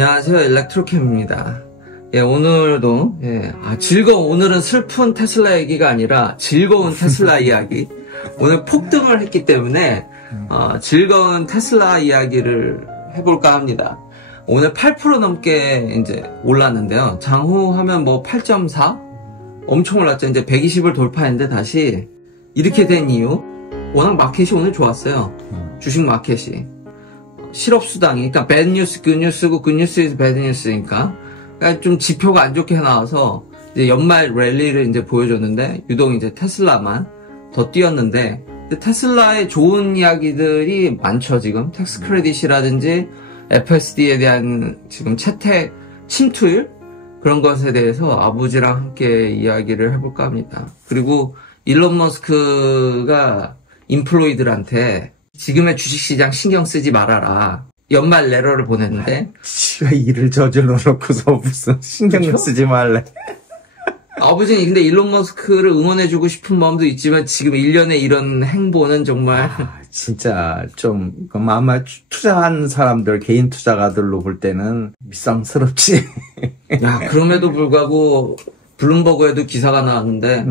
안녕하세요. 일렉트로캠입니다. 예, 오늘도, 오늘은 슬픈 테슬라 얘기가 아니라 즐거운 테슬라 이야기. 오늘 폭등을 했기 때문에, 즐거운 테슬라 이야기를 해볼까 합니다. 오늘 8% 넘게 이제 올랐는데요. 장후하면 뭐 8.4? 엄청 올랐죠. 이제 120을 돌파했는데 다시 이렇게 된 이유. 워낙 마켓이 오늘 좋았어요. 주식 마켓이. 실업수당이, 그러니까 bad news, good news고 good news is bad news니까. 그러니까 좀 지표가 안 좋게 나와서 이제 연말 랠리를 이제 보여줬는데 유독 이제 테슬라만 더 뛰었는데, 근데 테슬라의 좋은 이야기들이 많죠. 지금 텍스 크레딧이라든지 FSD에 대한 지금 채택 침투율 그런 것에 대해서 아버지랑 함께 이야기를 해볼까 합니다. 그리고 일론 머스크가 인플로이들한테 지금의 주식시장 신경 쓰지 말아라. 연말 레터를 보냈는데. 지가 일을 저질러 놓고서 무슨 신경 쓰지 말래. 아버지는 근데 일론 머스크를 응원해주고 싶은 마음도 있지만 지금 일련의 이런 행보는 정말. 진짜 좀, 아마 투자한 사람들, 개인 투자가들로 볼 때는 미상스럽지. 야, 그럼에도 불구하고 블룸버그에도 기사가 나왔는데,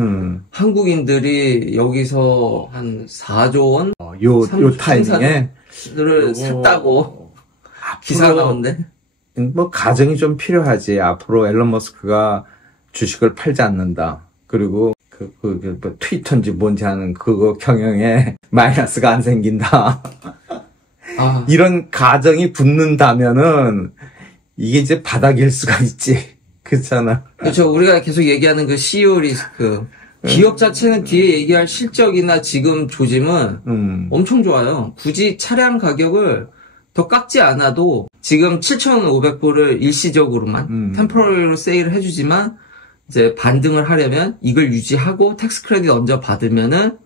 한국인들이 여기서 한 4조 원? 요 타이밍에? 를 샀다고 기사가 나오는데? 뭐, 가정이 좀 필요하지. 앞으로 앨런 머스크가 주식을 팔지 않는다. 그리고 뭐 트위터인지 뭔지 하는 그거 경영에 마이너스가 안 생긴다. 이런 가정이 붙는다면은, 이게 이제 바닥일 수가 있지. 그렇잖아. 그렇죠. 우리가 계속 얘기하는 그 CEO 리스크. 기업 자체는 뒤에 얘기할 실적이나 지금 조짐은 엄청 좋아요. 굳이 차량 가격을 더 깎지 않아도 지금 7,500불을 일시적으로만 템포러리로 세일을 해주지만 이제 반등을 하려면 이걸 유지하고 텍스 크레딧 얹어 받으면은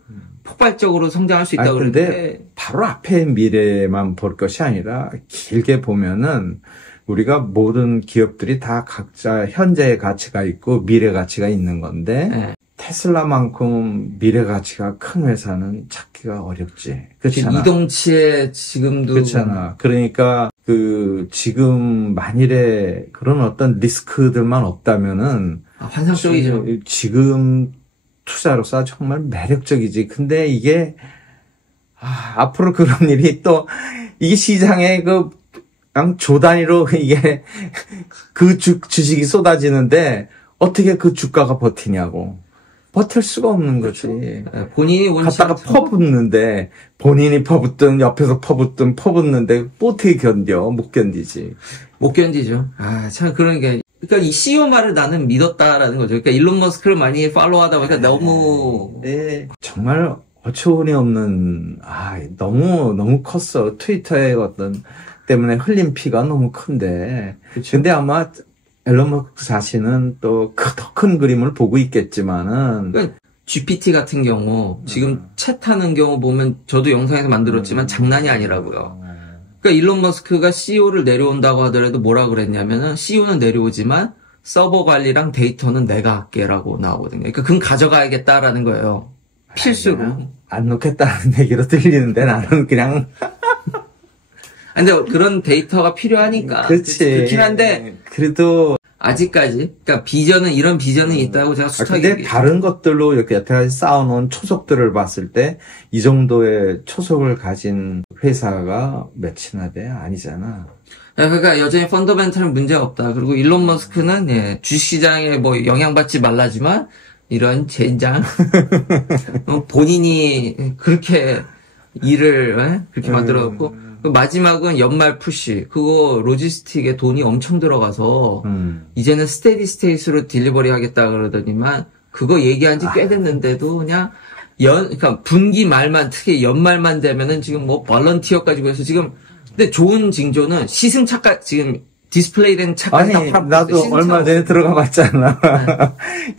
폭발적으로 성장할 수 있다고 그러는데 바로 앞에 미래만 볼 것이 아니라 길게 보면은 우리가 모든 기업들이 다 각자 현재의 가치가 있고 미래 가치가 있는 건데 네. 테슬라만큼 미래 가치가 큰 회사는 찾기가 어렵지. 그렇잖아. 이동치에 지금도 그렇잖아. 그러니까 지금 만일에 그런 어떤 리스크들만 없다면은 환상적이죠. 지금 투자로서 정말 매력적이지. 근데 이게 앞으로 그런 일이 또 이게 시장에 그냥 조 단위로 이게 주식이 쏟아지는데 어떻게 그 주가가 버티냐고. 버틸 수가 없는 거지. 그렇죠. 본인이 갖다가 퍼붓는데 본인이 퍼붓든 옆에서 퍼붓는데 어떻게 견뎌? 못 견디지. 못 견디죠. 참 그런 게. 그러니까 이 CEO 말을 나는 믿었다라는 거죠. 그러니까 일론 머스크를 많이 팔로우하다 보니까 너무. 네. 정말 어처구니 없는, 너무 컸어. 트위터의 어떤 때문에 흘린 피가 너무 큰데. 그쵸. 근데 아마 앨런 머스크 자신은 또 더 큰 그림을 보고 있겠지만은. 그러니까 GPT 같은 경우, 지금 챗하는 경우 보면 저도 영상에서 만들었지만 장난이 아니라고요. 그러니까 일론 머스크가 CEO를 내려온다고 하더라도 뭐라 그랬냐면은 CEO는 내려오지만 서버 관리랑 데이터는 내가 할게라고 나오거든요. 그러니까 그건 가져가야겠다라는 거예요. 필수로. 안 놓겠다는 얘기로 들리는데 나는 그냥. 근데 그런 데이터가 필요하니까. 그렇지. 그렇긴 한데. 그래도. 아직까지. 그러니까 이런 비전은 있다고 제가 숱하게. 근데 다른 것들로 이렇게 여태까지 쌓아놓은 초석들을 봤을 때 이 정도의 초석을 가진 회사가 몇이나 돼? 아니잖아. 그러니까 여전히 펀더멘탈은 문제가 없다. 그리고 일론 머스크는 주식시장에 뭐 영향받지 말라지만 이런 젠장. 본인이 그렇게 일을 그렇게 만들어갖고. 마지막은 연말 푸시. 그거 로지스틱에 돈이 엄청 들어가서 이제는 스테디 스테이스로 딜리버리 하겠다 그러더니만 그거 얘기한 지 꽤 됐는데도 그냥 그러니까 분기 말만 특히 연말만 되면은 지금 뭐 벌런티어까지 해서 지금 근데 좋은 징조는 시승차까지 지금 디스플레이된 차까지 다 팔았어요. 나도 얼마 전에 들어가 봤잖아.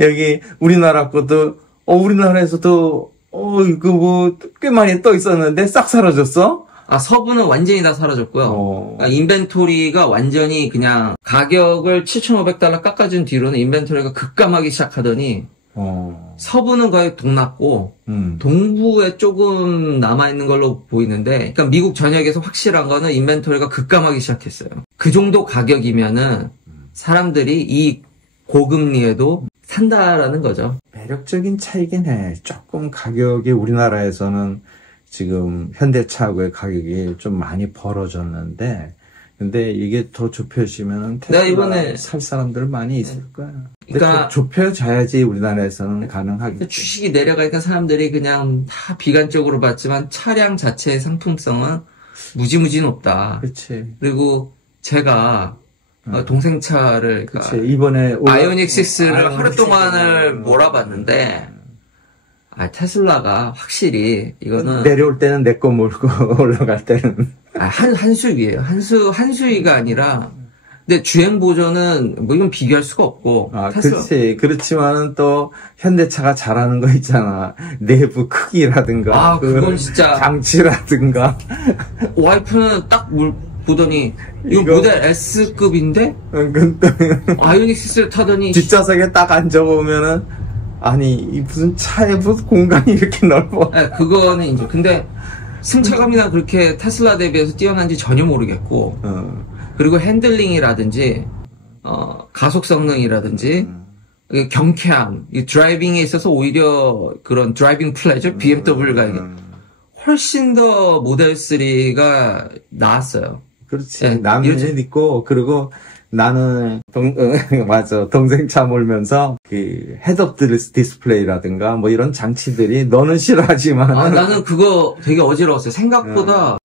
여기 우리나라 것도 우리나라에서도 이거 뭐 꽤 많이 떠 있었는데 싹 사라졌어. 서부는 완전히 다 사라졌고요. 그러니까 인벤토리가 완전히 그냥 가격을 7,500달러 깎아준 뒤로는 인벤토리가 급감하기 시작하더니 서부는 거의 동났고 동부에 조금 남아있는 걸로 보이는데 그러니까 미국 전역에서 확실한 거는 인벤토리가 급감하기 시작했어요. 그 정도 가격이면은 사람들이 이 고금리에도 산다라는 거죠. 매력적인 차이긴 해. 조금 가격이 우리나라에서는 지금 현대차하고의 가격이 좀 많이 벌어졌는데, 근데 이게 더 좁혀지면 테슬라 이번에 살 사람들 많이 있을 거야. 그러니까 좁혀져야지 우리나라에서는 가능하겠지. 주식이 내려가니까 사람들이 그냥 다 비관적으로 봤지만 차량 자체의 상품성은 무지무지 높다. 그렇지. 그리고 제가 동생 차를 그치. 이번에 아이오닉 6를 하루 동안을 몰아봤는데 테슬라가 확실히 이거는 내려올 때는 내 거 몰고 올라갈 때는 한 수위예요. 한 수위가 아니라 근데 주행 보조는 뭐 이건 비교할 수가 없고. 그렇지. 그렇지만은 또 현대차가 잘하는 거 있잖아. 내부 크기라든가 그건 진짜 장치라든가. 와이프는 딱 보더니 이거 모델 S급인데 아이오닉 6를 타더니 뒷좌석에 딱 앉아보면은 아니 이 무슨 차에 무슨 공간이 이렇게 넓어. 네, 그거는 이제 근데 승차감이나 그렇게 테슬라 대비해서 뛰어난지 전혀 모르겠고 그리고 핸들링이라든지 가속 성능이라든지 경쾌함, 이 드라이빙에 있어서 오히려 그런 드라이빙 플레저 BMW가 훨씬 더 모델 3가 나았어요. 그렇지. 네, 남편이 있고 그리고 나는 맞아. 동생 차 몰면서 그 헤드업 디스플레이라든가 뭐 이런 장치들이 너는 싫어하지만 나는 그거 되게 어지러웠어요. 생각보다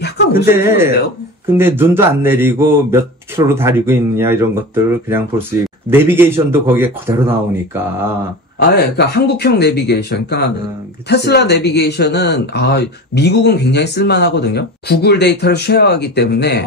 약간 어설픈데요? 근데 눈도 안 내리고 몇 킬로로 다니고 있느냐 이런 것들을 그냥 볼 수 있고 내비게이션도 거기에 그대로 나오니까. 그러니까 한국형 내비게이션. 그러니까 테슬라 내비게이션은 미국은 굉장히 쓸만하거든요. 구글 데이터를 쉐어하기 때문에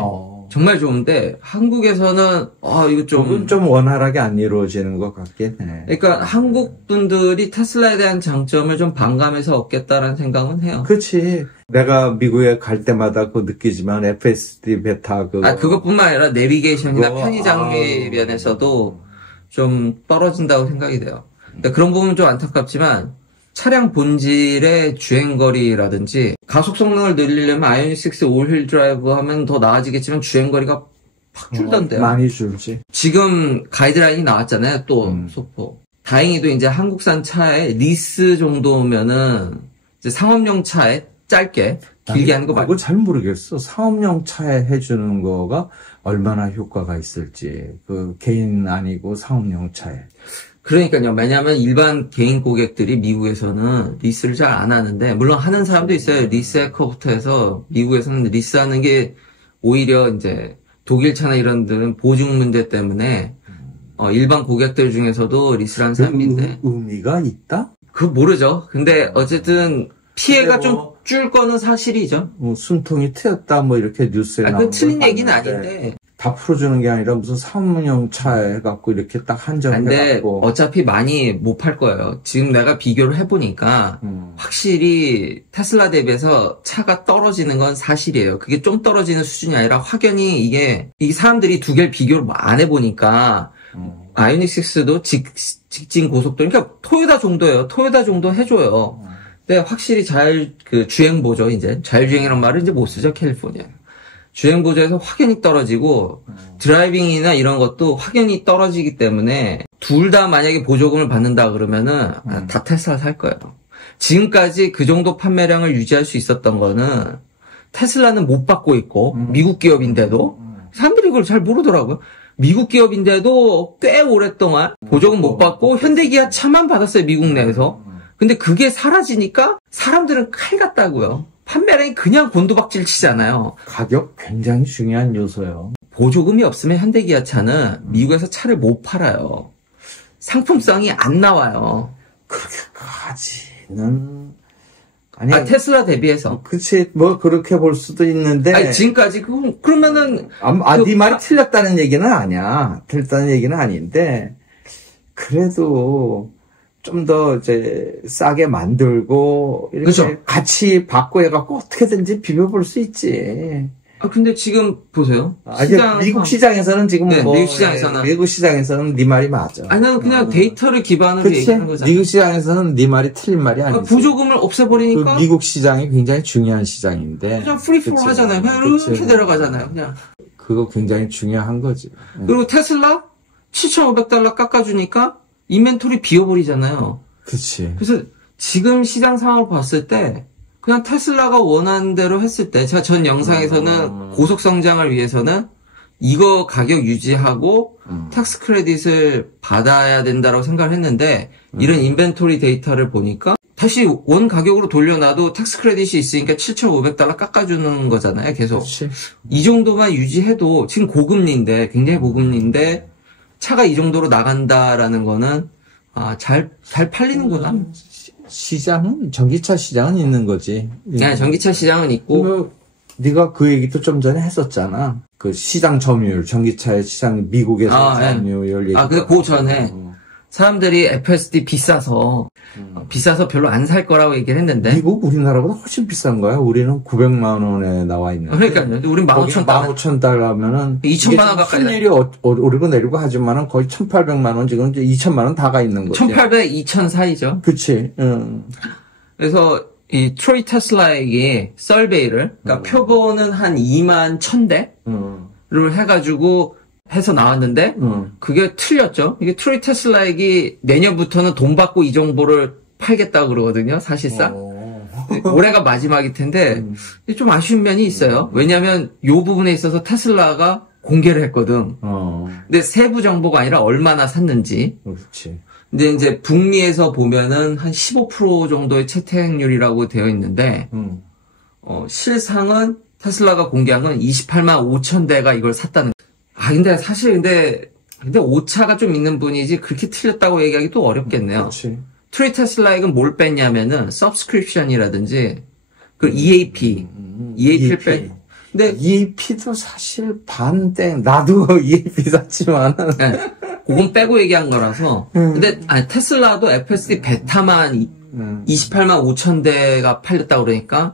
정말 좋은데 한국에서는 이거 좀 원활하게 안 이루어지는 것 같긴 해. 그러니까 한국 분들이 테슬라에 대한 장점을 좀 반감해서 얻겠다라는 생각은 해요. 그렇지. 내가 미국에 갈 때마다 느끼지만 FSD 베타 그것뿐만 아니라 내비게이션이나 편의 장비 면에서도 좀 떨어진다고 생각이 돼요. 그러니까 그런 부분은 좀 안타깝지만 차량 본질의 주행거리라든지 가속 성능을 늘리려면 아이오닉 6 올휠 드라이브 하면 더 나아지겠지만 주행거리가 팍 줄던데요. 많이 줄지. 지금 가이드라인이 나왔잖아요. 또 소폭. 다행히도 이제 한국산 차에 리스 정도면은 이제 상업용 차에 짧게 길게 하는 거 말고. 그거 잘 모르겠어. 상업용 차에 해주는 거가 얼마나 효과가 있을지. 개인 아니고 상업용 차에. 그러니까요. 왜냐하면 일반 개인 고객들이 미국에서는 리스를 잘 안 하는데, 물론 하는 사람도 있어요. 리스 해커부터 해서 미국에서는 리스하는 게 오히려 이제 독일차나 이런 데는 보증 문제 때문에 일반 고객들 중에서도 리스를 하는 사람이 있는데. 의미가 있다? 그거 모르죠. 근데 어쨌든 피해가 좀 줄 거는 사실이죠. 숨통이 트였다 뭐 이렇게 뉴스에 나오는 그건 틀린 얘기는 아닌데. 다 풀어주는 게 아니라 무슨 상업용 차 해갖고 이렇게 딱 한정해갖고. 근데 어차피 많이 못 팔 거예요. 지금 내가 비교를 해보니까 확실히 테슬라 대비해서 차가 떨어지는 건 사실이에요. 그게 좀 떨어지는 수준이 아니라 확연히 이 사람들이 두 개를 비교를 안 해보니까 아이오닉 6도 직진 고속도로, 그러니까 토요타 정도예요. 토요타 정도 해줘요. 근데 확실히 주행 보조, 이제 자율주행이라는 말을 이제 못 쓰죠, 캘리포니아. 주행 보조에서 확연히 떨어지고 드라이빙이나 이런 것도 확연히 떨어지기 때문에 둘 다 만약에 보조금을 받는다 그러면은 다 테슬라 살 거예요. 지금까지 그 정도 판매량을 유지할 수 있었던 거는 테슬라는 못 받고 있고 미국 기업인데도 사람들이 이걸 잘 모르더라고요. 미국 기업인데도 꽤 오랫동안 보조금 못 받고 현대기아 차만 받았어요, 미국 내에서. 근데 그게 사라지니까 사람들은 칼 같다고요. 판매량이 그냥 곤두박질 치잖아요. 가격 굉장히 중요한 요소예요. 보조금이 없으면 현대기아 차는 미국에서 차를 못 팔아요. 상품성이 안 나와요. 그렇게까지는 테슬라 대비해서. 그치, 뭐 그렇게 볼 수도 있는데. 지금까지 그러면은 네 말이 틀렸다는 얘기는 아니야. 틀렸다는 얘기는 아닌데 그래도 좀 더 이제 싸게 만들고 이렇게 그렇죠. 같이 받고 해갖고 어떻게든지 비벼볼 수 있지. 근데 지금 보세요. 미국 시장에서는 지금 미국 시장에서는 네 말이 맞아. 나는 그냥 데이터를 기반으로 얘기하는 거잖아. 미국 시장에서는 네 말이 틀린 말이 아니지. 보조금을 없애버리니까. 미국 시장이 굉장히 중요한 시장인데. 그냥 프리폼 하잖아요. 그냥 이렇게 내려가잖아요. 그냥. 그거 굉장히 중요한 거지. 그리고 테슬라 7,500달러 깎아주니까 인벤토리 비워버리잖아요. 그치. 그래서 지금 시장 상황을 봤을 때 그냥 테슬라가 원하는 대로 했을 때 제가 전 영상에서는 고속 성장을 위해서는 이거 가격 유지하고 텍스 크레딧을 받아야 된다고 생각을 했는데 이런 인벤토리 데이터를 보니까 다시 원 가격으로 돌려놔도 텍스 크레딧이 있으니까 7,500달러 깎아주는 거잖아요. 계속. 그치. 이 정도만 유지해도 지금 고금리인데 굉장히 고금리인데 차가 이 정도로 나간다라는 거는 잘 팔리는구나. 시장은 전기차 시장은 있는 거지. 네, 전기차 시장은 있고 네가 그 얘기도 좀 전에 했었잖아. 그 시장 점유율, 전기차의 시장 미국에서 점유율 얘기. 근데 그 전에 사람들이 FSD 비싸서 별로 안 살 거라고 얘기를 했는데 미국 우리나라보다 훨씬 비싼 거야. 우리는 900만 원에 나와 있는. 그러니까요. 우린 15,000달러. 15,000달러 하면은 2,000만 원 가까이. 환율이 오르고 내리고 하지만은 거의 1,800만 원 지금 이제 2,000만 원 다 가 있는 거지. 1,800, 2,000 사이죠. 그치. 그래서 이 트로이 테슬라에게 설베이를 그러니까 표본은 한 21,000대를 해가지고 해서 나왔는데 그게 틀렸죠. 이게 트로이 테슬라에게 내년부터는 돈 받고 이 정보를 팔겠다고 그러거든요. 사실상 올해가 마지막일 텐데 좀 아쉬운 면이 있어요. 왜냐하면 이 부분에 있어서 테슬라가 공개를 했거든. 근데 세부 정보가 아니라 얼마나 샀는지. 그렇지. 근데 이제 북미에서 보면은 한 15% 정도의 채택률이라고 되어 있는데 실상은 테슬라가 공개한 건 28만 5천 대가 이걸 샀다는. 근데 사실 근데 오차가 좀 있는 분이지 그렇게 틀렸다고 얘기하기 또 어렵겠네요. 그렇지. 트로이 테슬라액은 뭘 뺐냐면은 subscription이라든지 그 EAP를 뺐. 근데 EAP도 사실 반대. 나도 EAP 샀지만. 네, 그건 빼고 얘기한 거라서. 근데 테슬라도 FSD 베타만 28만 5천 대가 팔렸다고 그러니까.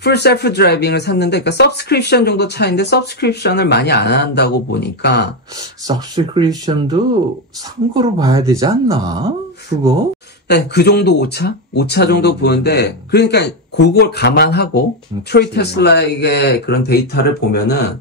풀 셀프 드라이빙을 샀는데, 그러니까 서브스크립션 정도 차인데 서브스크립션을 많이 안 한다고 보니까. 서브스크립션도 산 거로 봐야 되지 않나? 그거? 네, 그 정도 오차 정도 보는데, 그러니까 그걸 감안하고 트로이 테슬라에게 그런 데이터를 보면은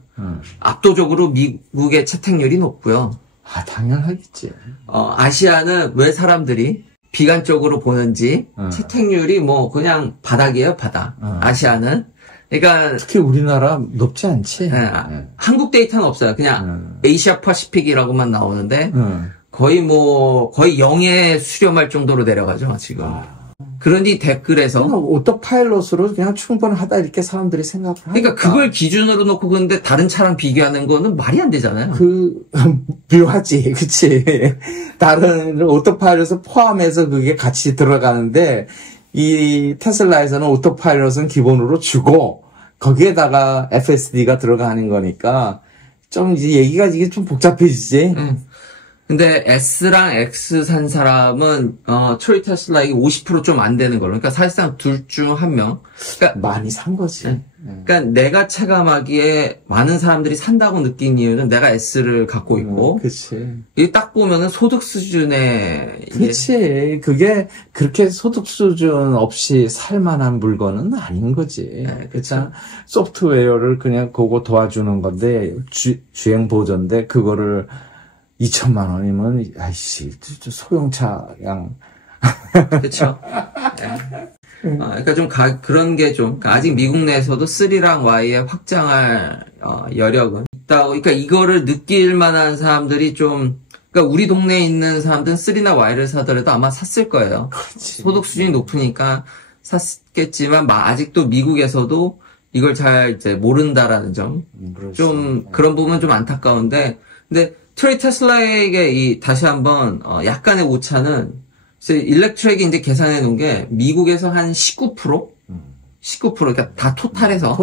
압도적으로 미국의 채택률이 높고요. 당연하겠지. 아시아는 왜 사람들이 비관적으로 보는지 채택률이 뭐 그냥 바닥이에요, 바닥. 아시아는. 그러니까 특히 우리나라 높지 않지. 한국 데이터는 없어요. 그냥 아시아 퍼시픽이라고만 나오는데 거의 0에 수렴할 정도로 내려가죠, 지금. 그러니 댓글에서 오토파일럿으로 그냥 충분하다 이렇게 사람들이 생각을 하니까. 그러니까 그걸 기준으로 놓고 근데 다른 차랑 비교하는 거는 말이 안 되잖아요. 묘하지, 그치. 다른 오토파일럿을 포함해서 그게 같이 들어가는데 이 테슬라에서는 오토파일럿은 기본으로 주고 거기에다가 FSD가 들어가는 거니까 좀 이제 얘기가 이게 좀 복잡해지지. 근데 S랑 X 산 사람은 트로이 테슬라에게 50% 좀 안 되는 걸로. 그러니까 사실상 둘 중 한 명. 그러니까 많이 산 거지. 그러니까 내가 체감하기에 많은 사람들이 산다고 느낀 이유는 내가 S를 갖고 있고. 그치. 이게 딱 보면은 소득 수준에. 그치. 그게 그렇게 소득 수준 없이 살 만한 물건은 아닌 거지. 네, 그쵸. 소프트웨어를 그냥 그거 도와주는 건데, 주행 보조인데, 그거를 2천만 원이면, 아이씨, 소형차, 양. 그쵸. 네. 그러니까 좀 그런 게 좀, 그러니까 아직 미국 내에서도 3랑 Y에 확장할, 여력은 있다고, 그러니까 이거를 느낄 만한 사람들이 좀, 그러니까 우리 동네에 있는 사람들은 3나 Y를 사더라도 아마 샀을 거예요. 그렇지. 소득 수준이 높으니까 샀겠지만, 아직도 미국에서도 이걸 잘 이제 모른다라는 점. 좀, 그런 부분은 좀 안타까운데, 근데, 트로이 테슬라에게 다시 한번, 약간의 오차는, 일렉트릭이 이제 계산해 놓은 게, 미국에서 한 19%? 19%, 그러니까 다 토탈해서.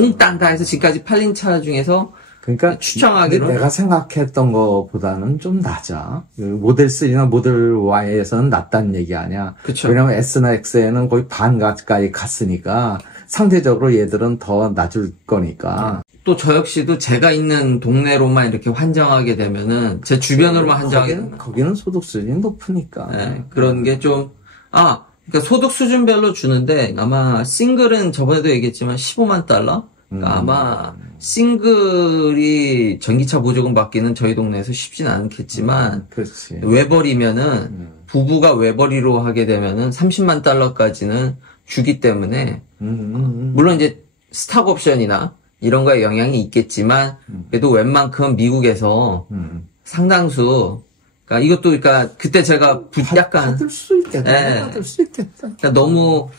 몽땅 다 해서 지금까지 팔린 차 중에서, 그러니까, 추정하기로. 내가 생각했던 것보다는 좀 낮아. 모델 3나 모델 Y에서는 낮다는 얘기 아니야. 그쵸. 왜냐면 S나 X에는 거의 반 가까이 갔으니까, 상대적으로 얘들은 더 낮을 거니까. 또 저 역시도 제가 있는 동네로만 이렇게 환정하게 되면은 제 주변으로만 환정하게 되면 거기는 소득 수준이 높으니까. 네, 그런 게 좀 그러니까 소득 수준별로 주는데 아마 싱글은 저번에도 얘기했지만 15만 달러. 그러니까 아마 싱글이 전기차 보조금 받기는 저희 동네에서 쉽진 않겠지만, 그렇지. 외벌이면은, 부부가 외벌이로 하게 되면은 30만 달러까지는 주기 때문에, 물론 이제 스탁 옵션이나 이런 거에 영향이 있겠지만, 그래도 웬만큼 미국에서 상당수, 그러니까 이것도, 그러니까 그때 제가 약간, 받을 수 있겠다. 받을 수 있겠다. 그러니까 너무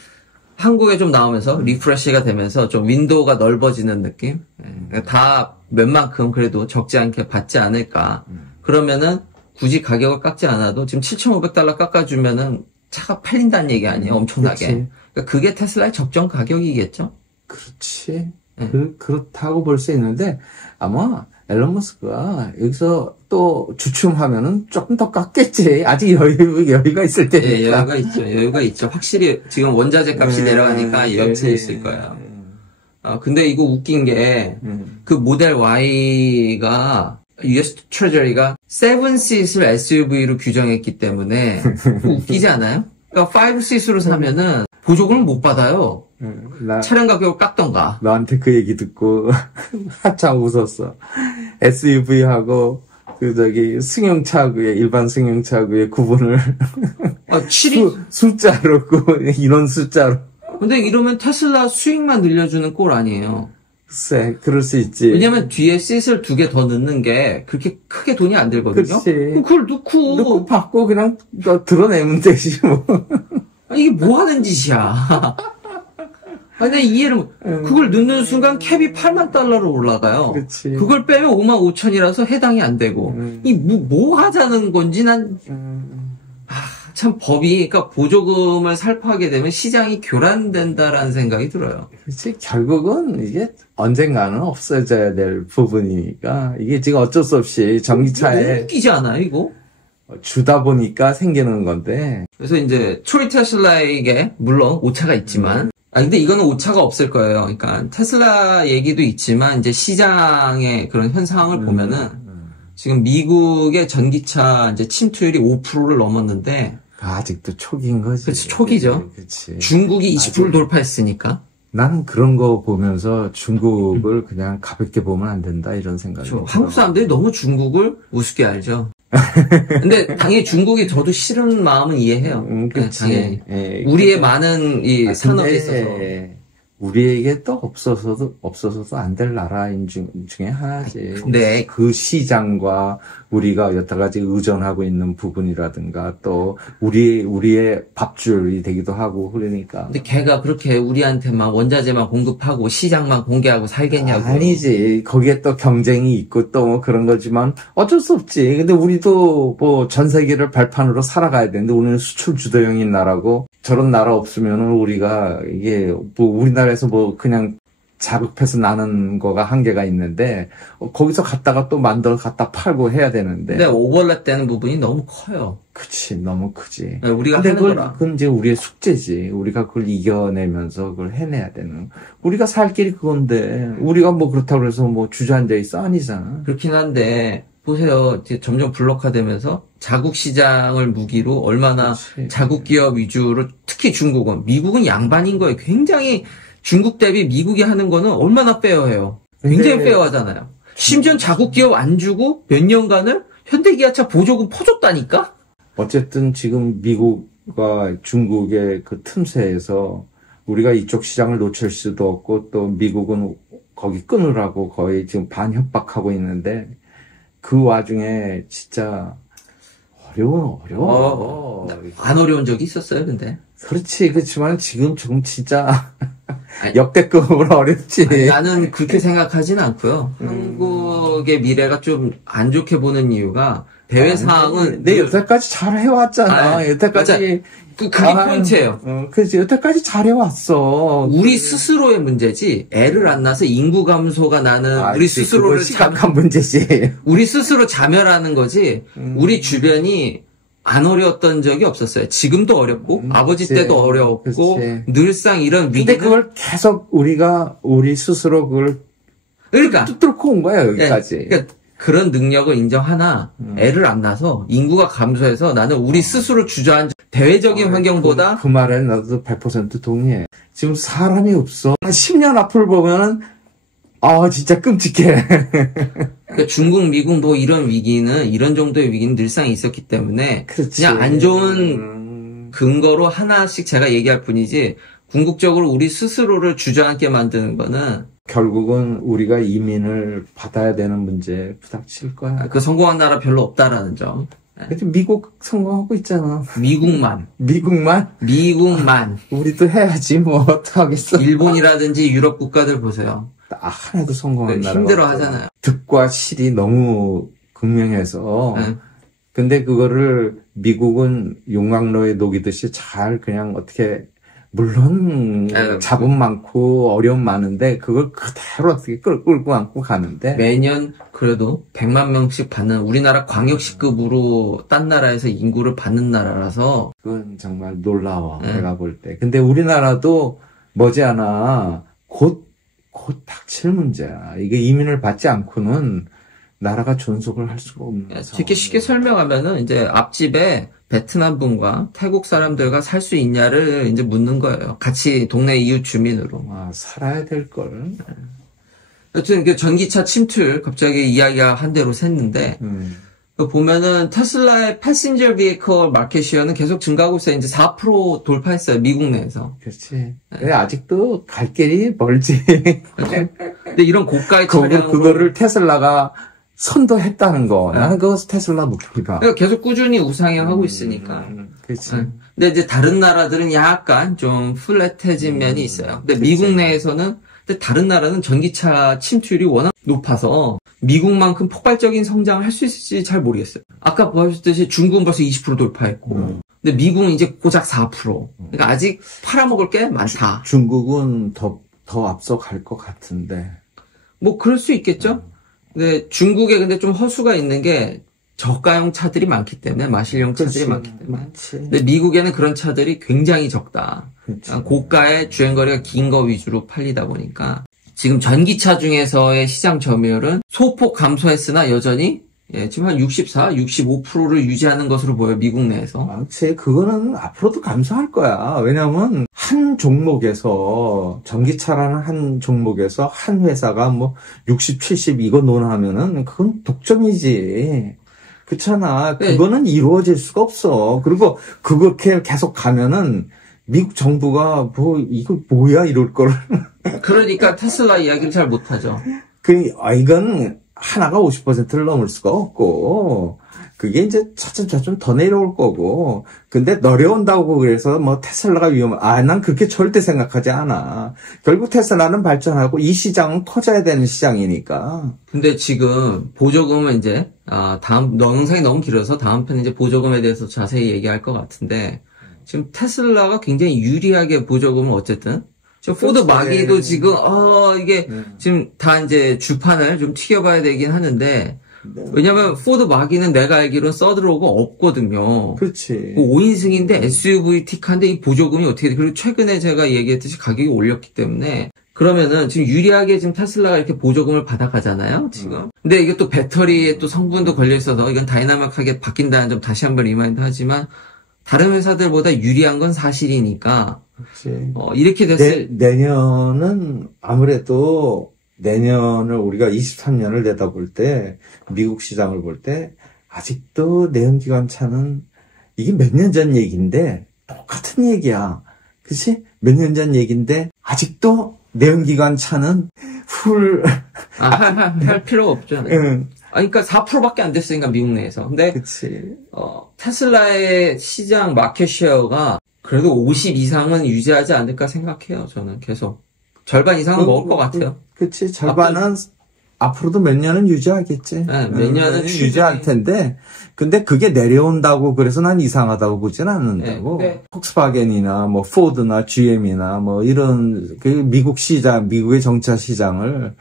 한국에 좀 나오면서 리프레시가 되면서 좀 윈도우가 넓어지는 느낌? 그러니까 다 웬만큼 그래도 적지 않게 받지 않을까. 그러면은 굳이 가격을 깎지 않아도 지금 7,500달러 깎아주면은 차가 팔린다는 얘기 아니에요? 엄청나게. 그러니까 그게 테슬라의 적정 가격이겠죠? 그렇지. 그렇다고 볼 수 있는데 아마 앨런 머스크가 여기서 또 주춤하면은 조금 더 깎겠지. 아직 여유가 있을 때니까. 여유가 있죠. 여유가 있죠. 확실히 지금 원자재 값이 내려가니까 여유가 있을 거예요. 근데 이거 웃긴 게 그 모델 Y가 US 트레저리가 7시트를 SUV로 규정했기 때문에 웃기지 않아요? 그러니까 5시트로 사면은 보조금을 못 받아요. 차량 가격을 깎던가. 너한테 그 얘기 듣고 한참 웃었어. SUV하고 승용차구의 일반 승용차구의 구분을 7이 숫자로 이런 숫자로. 근데 이러면 테슬라 수익만 늘려주는 꼴 아니에요. 글쎄, 그럴 수 있지. 왜냐면 뒤에 시트를 2개 더 넣는 게 그렇게 크게 돈이 안 들거든요. 그렇지. 그걸 넣고 받고 그냥 드러내면 되지 뭐. 이게 뭐 하는 짓이야. 근데 이해를, 그걸 넣는 순간 캡이 8만 달러로 올라가요. 그렇지. 그걸 빼면 5만 5천이라서 해당이 안 되고. 뭐 하자는 건지 참 법이, 그러니까 보조금을 살포하게 되면 시장이 교란된다라는 생각이 들어요. 그렇지. 결국은 이게 언젠가는 없어져야 될 부분이니까 이게 지금 어쩔 수 없이 전기차에. 웃기지 않아요, 이거? 주다 보니까 생기는 건데. 그래서 이제 초이 테슬라에게 물론 오차가 있지만, 근데 이거는 오차가 없을 거예요. 그러니까 테슬라 얘기도 있지만 이제 시장의 그런 현상을 보면은 지금 미국의 전기차 이제 침투율이 5%를 넘었는데 아직도 초기인 거지. 그렇지, 초기죠. 그렇지. 중국이 20%를 돌파했으니까. 나는 그런 거 보면서 중국을 그냥 가볍게 보면 안 된다 이런 생각이 들어요. 한국 사람들이 너무 중국을 우습게 알죠. 근데 당연히 중국이 저도 싫은 마음은 이해해요. 당연히. 우리의 많은 이 산업에 있어서. 우리에게 또 없어서도 안 될 나라인 중에 하나지. 네. 그 시장과 우리가 여태까지 의존하고 있는 부분이라든가 또 우리의 밥줄이 되기도 하고 그러니까. 근데 걔가 그렇게 우리한테만 원자재만 공급하고 시장만 공개하고 살겠냐고. 아니지. 거기에 또 경쟁이 있고 또 뭐 그런 거지만 어쩔 수 없지. 근데 우리도 뭐 전 세계를 발판으로 살아가야 되는데 우리는 수출 주도형인 나라고 저런 나라 없으면은 우리가 이게 뭐 우리나라에서 뭐 그냥 자급해서 나는 거가 한계가 있는데 거기서 갔다가 또 만들어 갖다 팔고 해야 되는데. 근데 오버랩 되는 부분이 너무 커요. 그치, 너무 크지. 네, 우리가 근데 하는 거라. 그건 이제 우리의 숙제지. 우리가 그걸 이겨내면서 그걸 해내야 되는. 우리가 살 길이 그건데 우리가 뭐 그렇다고 해서 뭐 주저앉아 있어 아니잖아. 그렇긴 한데 보세요. 이제 점점 블록화되면서 자국 시장을 무기로 얼마나 그렇지. 자국 기업 위주로 특히 중국은 미국은 양반인 거예요. 굉장히 중국 대비 미국이 하는 거는 얼마나 페어해요. 굉장히 페어하잖아요. 심지어 자국 기업 안 주고 몇 년간을 현대기아차 보조금 퍼줬다니까? 어쨌든 지금 미국과 중국의 그 틈새에서 우리가 이쪽 시장을 놓칠 수도 없고 또 미국은 거기 끊으라고 거의 지금 반협박하고 있는데 그 와중에 진짜 어려워. 안 어려운 적이 있었어요, 근데. 그렇지만 지금 좀 진짜 역대급으로 어렵지. 나는 그렇게 생각하진 않고요. 한국의 미래가 좀 안 좋게 보는 이유가 대외 상황은 내 여태까지 잘 해왔잖아. 여태까지 그게 포인트예요. 그렇지. 여태까지 잘 해왔어. 우리 스스로의 문제지. 애를 안 낳아서 인구 감소가 나는 우리 스스로를 심각한 문제지. 우리 스스로 자멸하는 거지. 우리 주변이 안 어려웠던 적이 없었어요. 지금도 어렵고 아버지 때도 어려웠고 늘상 이런 위기는. 근데 그걸 계속 우리 스스로 그걸 그러니까 뚫고 온 거야 여기까지. 그러니까 그런 능력을 인정하나 애를 안 낳아서 인구가 감소해서 나는 우리 스스로 주저앉은 대외적인 환경보다 그 말에 나도 100% 동의해. 지금 사람이 없어. 10년 앞을 보면은 아, 진짜 끔찍해. 그러니까 중국, 미국 뭐 이런 위기는, 이런 정도의 위기는 늘상 있었기 때문에 그렇지. 그냥 안 좋은 근거로 하나씩 제가 얘기할 뿐이지 궁극적으로 우리 스스로를 주저앉게 만드는 거는 결국은 우리가 이민을 받아야 되는 문제에 부닥칠 거야. 그 성공한 나라 별로 없다라는 점. 근데 미국 성공하고 있잖아. 미국만. 미국만? 우리도 해야지, 뭐, 어떡하겠어. 일본이라든지 유럽 국가들 보세요. 하나도 성공한 나라. 힘들어 하잖아요. 득과 실이 너무 극명해서. 근데 그거를 미국은 용광로에 녹이듯이 잘 그냥 어떻게, 물론 잡음 많고 어려움 많은데 그걸 그대로 어떻게 끌고 안고 가는데 매년 그래도 100만 명씩 받는 우리나라 광역시급으로 딴 나라에서 인구를 받는 나라라서 그건 정말 놀라워 내가 볼 때. 근데 우리나라도 머지않아 곧 닥칠 문제야. 이게 이민을 받지 않고는 나라가 존속을 할 수가 없는 거죠. 되게 쉽게 설명하면은 이제 앞집에 베트남 분과 태국 사람들과 살 수 있냐를 이제 묻는 거예요. 같이 동네 이웃 주민으로. 살아야 될 걸. 여튼 전기차 침투율 갑자기 이야기가 한 대로 샜는데 보면은 테슬라의 패신저 비에이커 마켓 쉐어는 계속 증가하고 있어요. 이제 4% 돌파했어요. 미국 내에서. 그렇지. 근데 아직도 갈 길이 멀지. 근데 이런 고가의 차량 그거를 테슬라가 선도했다는 거. 나는 그거 테슬라 목표다. 그러니까 계속 꾸준히 우상향하고 있으니까. 그렇지. 근데 이제 다른 나라들은 약간 좀 플랫해진 면이 있어요. 근데 미국 내에서는 근데 다른 나라는 전기차 침투율이 워낙 높아서 미국만큼 폭발적인 성장을 할 수 있을지 잘 모르겠어요. 아까 보셨듯이 중국은 벌써 20% 돌파했고 근데 미국은 이제 고작 4%. 그러니까 아직 팔아먹을 게 많다. 중국은 더 앞서갈 것 같은데. 뭐 그럴 수 있겠죠. 근데 중국에 근데 좀 허수가 있는 게 저가형 차들이 많기 때문에 마실용 차들이 많기 때문에. 많지. 근데 미국에는 그런 차들이 굉장히 적다. 고가의 주행거리가 긴 거 위주로 팔리다 보니까 지금 전기차 중에서의 시장 점유율은 소폭 감소했으나 여전히 지금 한 64, 65%를 유지하는 것으로 보여요. 미국 내에서. 그렇지. 그거는 앞으로도 감소할 거야. 왜냐면 한 종목에서 전기차라는 한 종목에서 한 회사가 뭐 60, 70 이거 논하면은 그건 독점이지. 그렇잖아. 네. 그거는 이루어질 수가 없어. 그리고 그렇게 계속 가면은 미국 정부가 이거 뭐야 이럴 거를. 그러니까 테슬라 이야기를 잘 못하죠. 이건 하나가 50%를 넘을 수가 없고, 그게 이제 차츰 더 내려올 거고, 근데 내려온다고 그래서 뭐 테슬라가 난 그렇게 절대 생각하지 않아. 결국 테슬라는 발전하고 이 시장은 커져야 되는 시장이니까. 근데 지금 보조금은 이제, 영상이 너무 길어서 다음 편에 이제 보조금에 대해서 자세히 얘기할 것 같은데, 지금 테슬라가 굉장히 유리하게 보조금을 어쨌든, 지금 포드 마기도 지금, 이게, 지금 다 이제 주판을 좀 튀겨봐야 되긴 하는데, 왜냐면 포드 마기는 내가 알기로는 서드로가 없거든요. 그렇지. 5인승인데 SUV 티카인데 이 보조금이 어떻게 돼? 그리고 최근에 제가 얘기했듯이 가격이 올렸기 때문에, 그러면은 지금 유리하게 지금 테슬라가 이렇게 보조금을 받아가잖아요, 지금. 근데 이게 또 배터리에 또 성분도 걸려있어서 이건 다이나믹하게 바뀐다는 점 다시 한번 리마인드 하지만, 다른 회사들보다 유리한 건 사실이니까. 그렇지. 이렇게 됐을 내년은 아무래도 내년을 우리가 23년을 내다볼 때 미국 시장을 볼 때 아직도 내연기관 차는 이게 몇 년 전 얘기인데 똑같은 얘기야. 그치? 몇 년 전 얘기인데 아직도 내연기관 차는 할 필요가 없죠. 응. 그러니까 4%밖에 안 됐으니까 미국 내에서. 근데 그치. 테슬라의 시장 마켓 쉐어가 그래도 50 이상은 유지하지 않을까 생각해요. 저는 계속 절반 이상은 먹을 것 같아요. 그치. 절반은 앞으로도 몇 년은 유지하겠지. 네, 몇 년은 유지할 텐데, 근데 그게 내려온다고 그래서 난 이상하다고 보진 않는다고. 네, 폭스바겐이나 뭐 포드나 GM이나 뭐 이런 그 미국 시장, 미국의 정차 시장을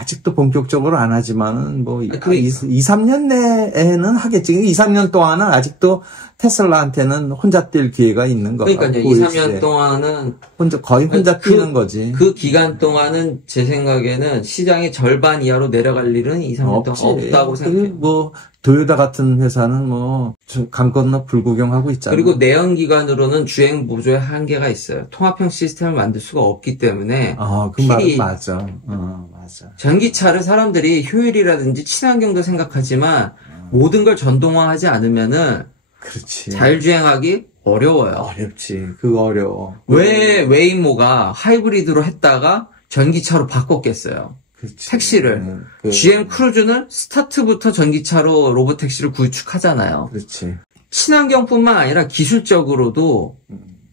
아직도 본격적으로 안 하지만은 뭐 2, 3년 내에는 하겠지. 2, 3년 동안은 아직도 테슬라한테는 혼자 뛸 기회가 있는 거야. 그러니까요. 2, 3년 동안은 거의 혼자 뛰는 거지. 그 기간 동안은 제 생각에는 시장의 절반 이하로 내려갈 일은 2, 3년 동안 없다고 생각해요. 뭐 도요타 같은 회사는 뭐 강 건너 불구경하고 있잖아요. 그리고 내연기관으로는 주행 보조에 한계가 있어요. 통합형 시스템을 만들 수가 없기 때문에. 그 말은 맞아. 맞아. 전기차를 사람들이 효율이라든지 친환경도 생각하지만 모든 걸 전동화하지 않으면은 그렇지. 자율주행하기 어려워요. 어렵지. 그거 어려워. 왜 웨이모가 하이브리드로 했다가 전기차로 바꿨겠어요? 그렇지. 택시를. GM 크루즈는 스타트부터 전기차로 로보택시를 구축하잖아요. 그렇지. 친환경뿐만 아니라 기술적으로도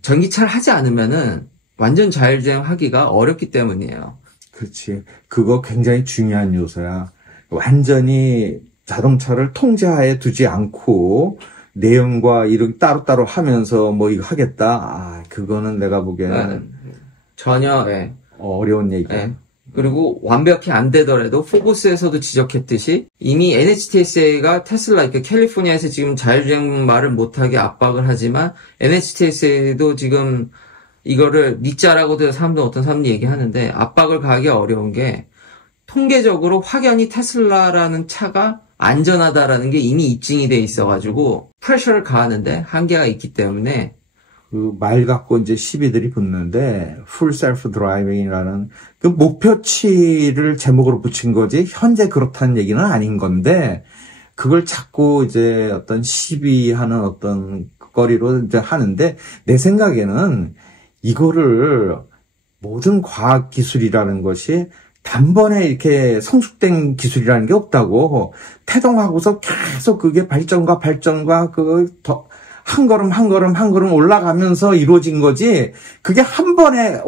전기차를 하지 않으면은 완전 자율주행하기가 어렵기 때문이에요. 그렇지. 그거 굉장히 중요한 요소야. 완전히 자동차를 통제하에 두지 않고 내연과 이런 따로따로 하면서 뭐 이거 하겠다. 그거는 내가 보기에는 전혀 어려운 얘기야. 네. 그리고 완벽히 안 되더라도 포고스에서도 지적했듯이 이미 NHTSA가 테슬라, 그러니까 캘리포니아에서 지금 자율주행 말을 못하게 압박을 하지만 NHTSA도 지금 이거를 믿자라고도 어떤 사람들이 얘기하는데 압박을 가하기 어려운 게 통계적으로 확연히 테슬라라는 차가 안전하다라는 게 이미 입증이 돼 있어가지고 프레셔를 가하는데 한계가 있기 때문에 그 말 갖고 이제 시비들이 붙는데 풀 셀프 드라이빙이라는 그 목표치를 제목으로 붙인 거지 현재 그렇다는 얘기는 아닌 건데 그걸 자꾸 이제 어떤 시비하는 어떤 거리로 이제 하는데 내 생각에는 이거를 모든 과학 기술이라는 것이 단번에 이렇게 성숙된 기술이라는 게 없다고 태동하고서 계속 그게 발전과 한 걸음 올라가면서 이루어진 거지. 그게 한 번에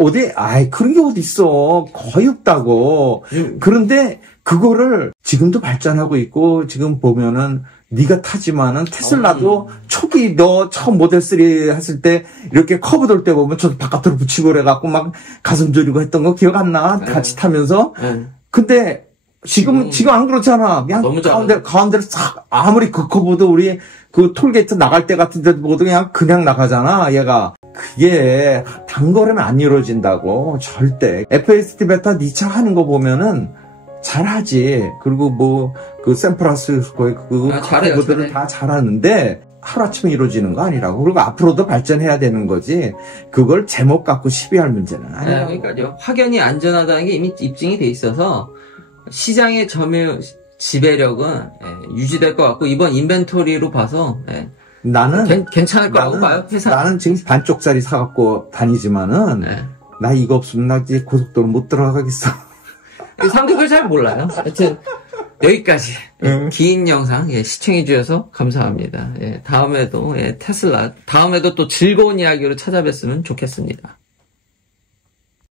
그런 게 어디 있어. 거의 없다고. 그런데 그거를 지금도 발전하고 있고 지금 보면은 네가 타지만은 테슬라도 초기 너 처음 모델 3 했을 때 이렇게 커브 돌 때 보면 저 바깥으로 붙이고 그래갖고 막 가슴 졸이고 했던 거 기억 안 나? 같이 타면서. 근데 지금 안 그렇잖아. 그냥 가운데로 싹 아무리 그 커브도 우리 그 톨게이트 나갈 때 같은 데도 모두 그냥 나가잖아. 얘가. 그게 단거리면 안 이루어진다고. 절대. FSD 베타 니 차 하는 거 보면은 잘하지. 그리고 그 샌프란시스코의 그들을 다 잘하는데 하루아침에 이루어지는 거 아니라고. 그리고 앞으로도 발전해야 되는 거지. 그걸 제목 갖고 시비할 문제는 아니야. 그러니까요. 확연히 안전하다는 게 이미 입증이 돼 있어서 시장의 지배력은 유지될 것 같고 이번 인벤토리로 봐서 나는 괜찮을 거라고 봐요. 나는 지금 반쪽짜리 사갖고 다니지만은 나 이거 없으면 나 이제 고속도로 못 들어가겠어. 상대를 잘 몰라요. 하여튼 여기까지 긴 영상 시청해 주셔서 감사합니다. 다음에도 테슬라 다음에도 또 즐거운 이야기로 찾아뵀으면 좋겠습니다.